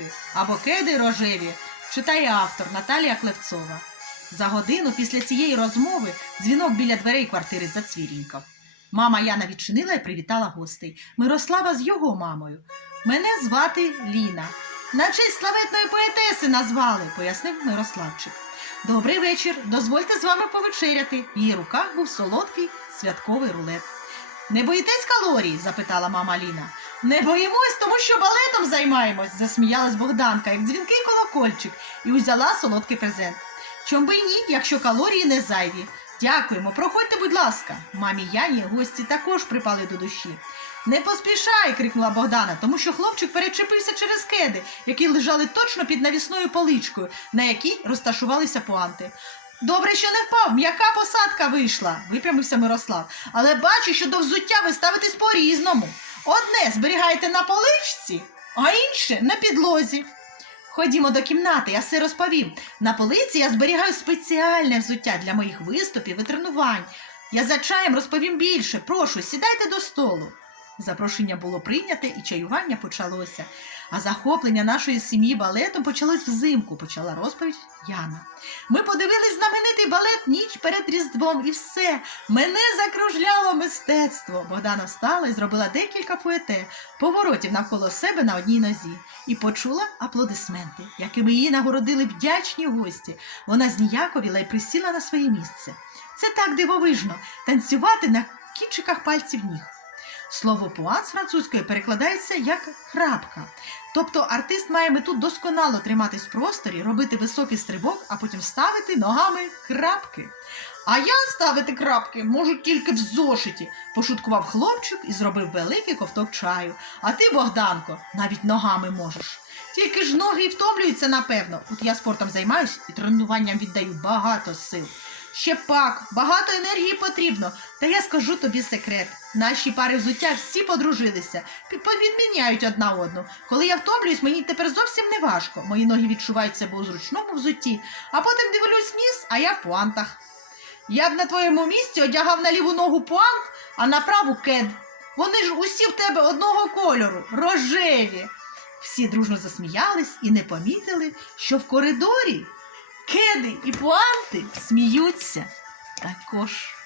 пуанти або кеди рожеві, читає автор Наталія Клевцова. За годину після цієї розмови дзвінок біля дверей квартири зацвірінькав. Мама Яна відчинила і привітала гостей. Мирослава з його мамою. Мене звати Ліна. На честь славетної поетеси назвали, пояснив Мирославчик. Добрий вечір. Дозвольте з вами повечеряти. В її руках був солодкий святковий рулет. Не боїтесь калорій? запитала мама Ліна. Не боїмось, тому що балетом займаємось, засміялась Богданка, як дзвінкий колокольчик, і узяла солодкий презент. Чом би й ні, якщо калорії не зайві. Дякуємо, проходьте, будь ласка. Мамі Яні гості також припали до душі. Не поспішай, крикнула Богдана, тому що хлопчик перечепився через кеди, які лежали точно під навісною поличкою, на якій розташувалися пуанти. Добре, що не впав, м'яка посадка вийшла, випрямився Мирослав. Але бачу, що до взуття ви ставитесь по-різному. Одне зберігайте на поличці, а інше на підлозі. Ходімо до кімнати, я все розповім. На полиці я зберігаю спеціальне взуття для моїх виступів і тренувань. Я за чаєм розповім більше. Прошу, сідайте до столу. Запрошення було прийняте і чаювання почалося. А захоплення нашої сім'ї балетом почалось взимку, почала розповідь Яна. Ми подивились знаменитий балет ніч перед Різдвом, і все. Мене закружляло мистецтво. Богдана встала і зробила декілька фуете, поворотів навколо себе на одній нозі, і почула аплодисменти, якими її нагородили вдячні гості. Вона зніяковіла і присіла на своє місце. Це так дивовижно танцювати на кінчиках пальців ніг. Слово пуан з французької перекладається як крапка. Тобто артист має мету досконало триматись в просторі, робити високий стрибок, а потім ставити ногами крапки. А я ставити крапки можу тільки в зошиті, пошуткував хлопчик і зробив великий ковток чаю. А ти, Богданко, навіть ногами можеш. Тільки ж ноги і втомлюються, напевно. От я спортом займаюсь і тренуванням віддаю багато сил. Ще пак, багато енергії потрібно. Та я скажу тобі секрет. Наші пари взуття всі подружилися, підміняють одна одну. Коли я втомлююсь, мені тепер зовсім не важко. Мої ноги відчувають себе у зручному взутті, а потім дивлюсь вниз, а я в пуантах. Я б на твоєму місці одягав на ліву ногу пуант, а на праву кед. Вони ж усі в тебе одного кольору, рожеві. Всі дружно засміялись і не помітили, що в коридорі кеди і пуанти сміються також.